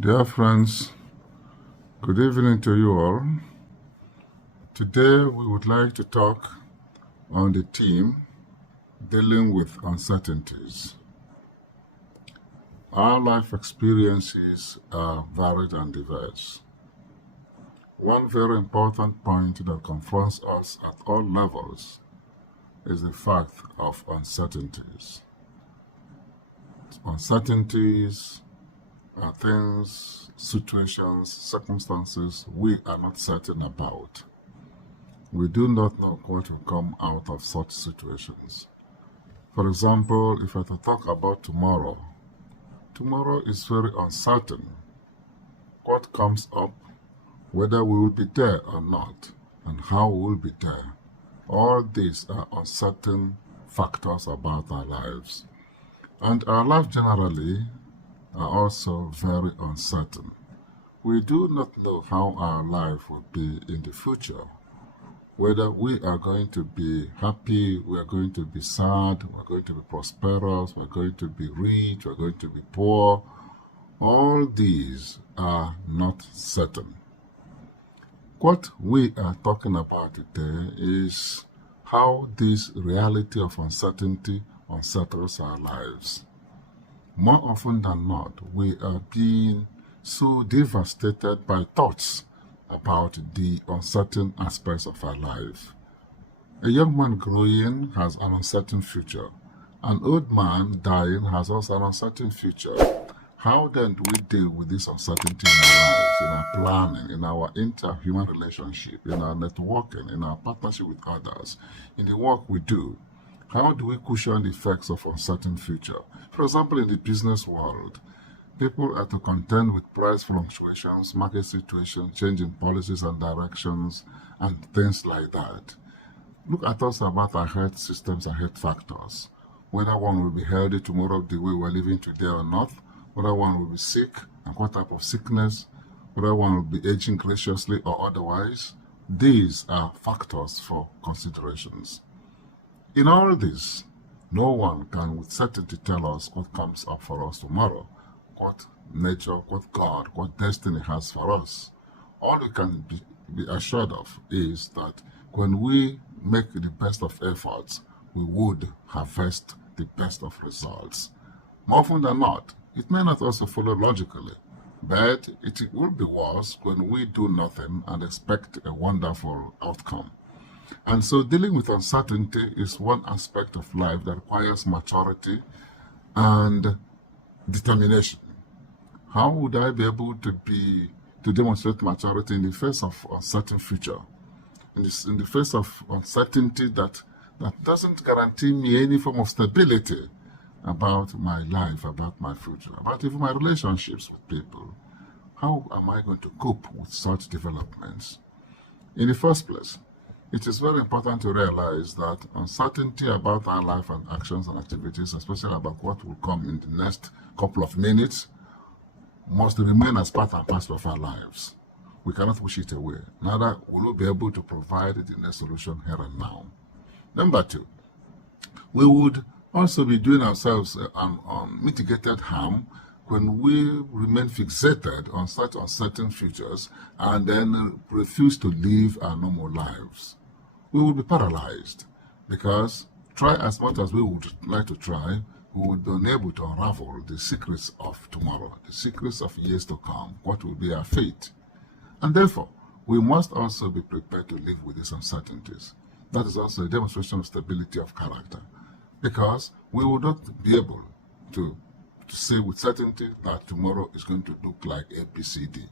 Dear friends, good evening to you all. Today we would like to talk on the theme dealing with uncertainties. Our life experiences are varied and diverse. One very important point that confronts us at all levels is the fact of uncertainties. Uncertainties are things, situations, circumstances we are not certain about. We do not know what will come out of such situations. For example, if I were to talk about tomorrow is very uncertain. What comes up, whether we will be there or not, and how we will be there, all these are uncertain factors about our lives. And our life generally are also very uncertain. We do not know how our life will be in the future, whether we are going to be happy, we are going to be sad, we are going to be prosperous, we are going to be rich, we are going to be poor. All these are not certain. What we are talking about today is how this reality of uncertainty unsettles our lives. More often than not, we are being so devastated by thoughts about the uncertain aspects of our life. A young man growing has an uncertain future. An old man dying has also an uncertain future. How then do we deal with this uncertainty in our lives, in our planning, in our inter-human relationship, in our networking, in our partnership with others, in the work we do? How do we cushion the effects of uncertain future? For example, in the business world, people are to contend with price fluctuations, market situations, changing policies and directions, and things like that. Look at us about our health systems and health factors. Whether one will be healthy tomorrow the way we're living today or not, whether one will be sick and what type of sickness, whether one will be aging graciously or otherwise. These are factors for considerations. In all this, no one can with certainty tell us what comes up for us tomorrow, what nature, what God, what destiny has for us. All we can be assured of is that when we make the best of efforts, we would harvest the best of results. More often than not, it may not also follow logically, but it will be worse when we do nothing and expect a wonderful outcome. And so dealing with uncertainty is one aspect of life that requires maturity and determination. How would I be able to demonstrate maturity in the face of uncertain future? In the face of uncertainty that doesn't guarantee me any form of stability about my life, about my future, about even my relationships with people. How am I going to cope with such developments? In the first place, it is very important to realize that uncertainty about our life and actions and activities, especially about what will come in the next couple of minutes, must remain as part and parcel of our lives. We cannot wish it away. Neither will we be able to provide the next solution here and now. Number two, we would also be doing ourselves unmitigated harm when we remain fixated on such uncertain futures and then refuse to live our normal lives. We will be paralyzed because try as much as we would like to try, we would be unable to unravel the secrets of tomorrow, the secrets of years to come, what will be our fate. And therefore, we must also be prepared to live with these uncertainties. That is also a demonstration of stability of character, because we will not be able to say with certainty that tomorrow is going to look like A, B, C, D,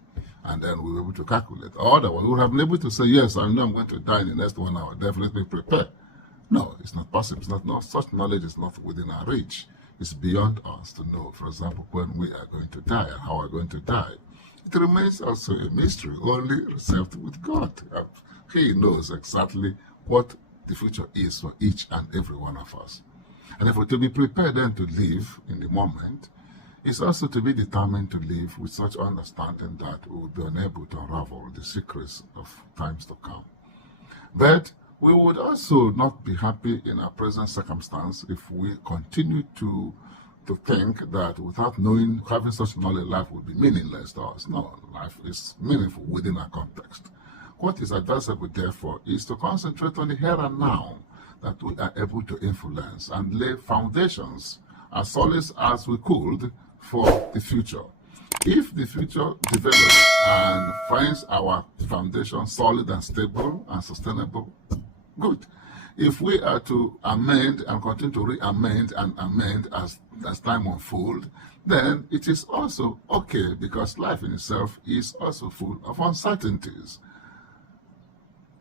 and then we'll be able to calculate. Otherwise, we would have been able to say, yes, I know I'm going to die in the next 1 hour, definitely prepare. No, it's not possible. It's not, such knowledge is not within our reach. It's beyond us to know, for example, when we are going to die and how we're going to die. It remains also a mystery, only reserved with God. He knows exactly what the future is for each and every one of us. And therefore, to be prepared then to live in the moment is also to be determined to live with such understanding that we will be unable to unravel the secrets of times to come. But we would also not be happy in our present circumstance if we continue to to think that without knowing, having such knowledge, life would be meaningless to us. No, life is meaningful within our context. What is advisable, therefore, is to concentrate on the here and now that we are able to influence and lay foundations as solid as we could for the future. If the future develops and finds our foundation solid and stable and sustainable, good. If we are to amend and continue to re-amend and amend as time unfolds, then it is also okay, because life in itself is also full of uncertainties.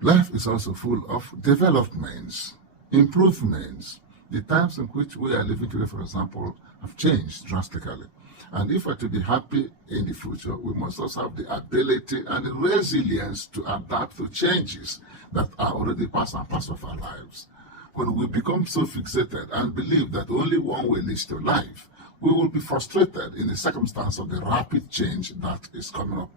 Life is also full of developments, improvements. The times in which we are living today, for example, have changed drastically. And if we're to be happy in the future, we must also have the ability and the resilience to adapt to changes that are already part and parcel of our lives. When we become so fixated and believe that only one way leads to life, we will be frustrated in the circumstance of the rapid change that is coming up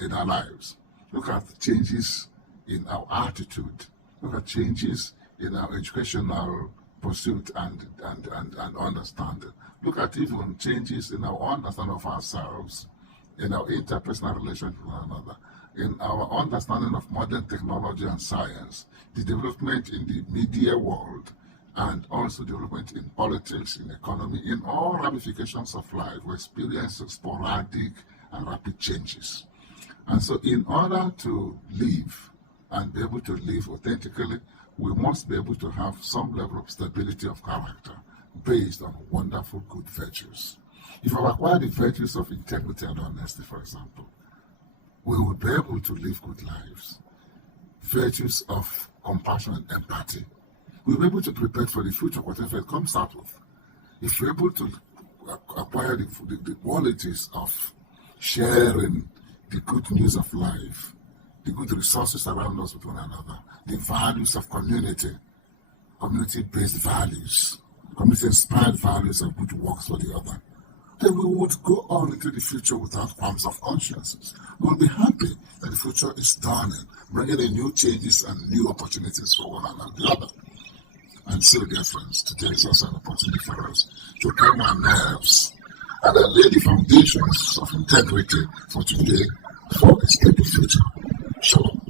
in our lives. Look at changes in our attitude. Look at changes in our educational pursuit and understanding. Look at even changes in our understanding of ourselves, in our interpersonal relationship with one another, in our understanding of modern technology and science, the development in the media world, and also development in politics, in economy, in all ramifications of life. We experience sporadic and rapid changes. And so in order to live and be able to live authentically, we must be able to have some level of stability of character based on wonderful good virtues. If we acquire the virtues of integrity and honesty, for example, we will be able to live good lives. Virtues of compassion and empathy. We'll be able to prepare for the future, whatever it comes out of. If we're able to acquire the qualities of sharing the good news of life, the good resources around us with one another, the values of community, community-based values, community-inspired values and good works for the other, then we would go on into the future without qualms of consciences. We'll be happy that the future is dawning, bringing in new changes and new opportunities for one and the other. And so, dear friends, today is also an opportunity for us to calm our nerves and lay the foundations of integrity for today, for a stable future. Shalom.